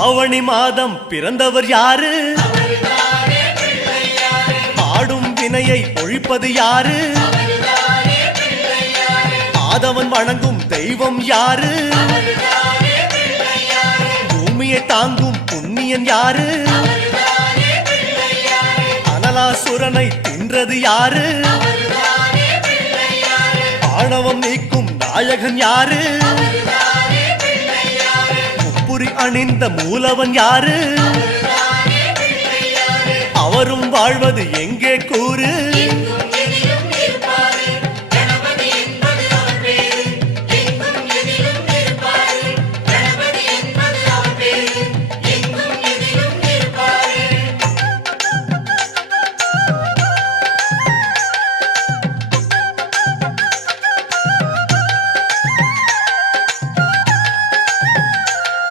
ஆவணி மாதம் பிறந்தவர் யாரு? ஆடும் வினையை ஒழிப்பது யாரு? ஆதவன் வணங்கும் தெய்வம் யாரு? பூமியை தாங்கும் புண்ணியன் யாரு? அனலாசுரனை தின்றது யாரு? ஆணவம் நீக்கும் நாயகன் யாரு? முப்புரி அணிந்த மூலவன் யாரு? அவரும் வாழ்வது எங்கே கூறு?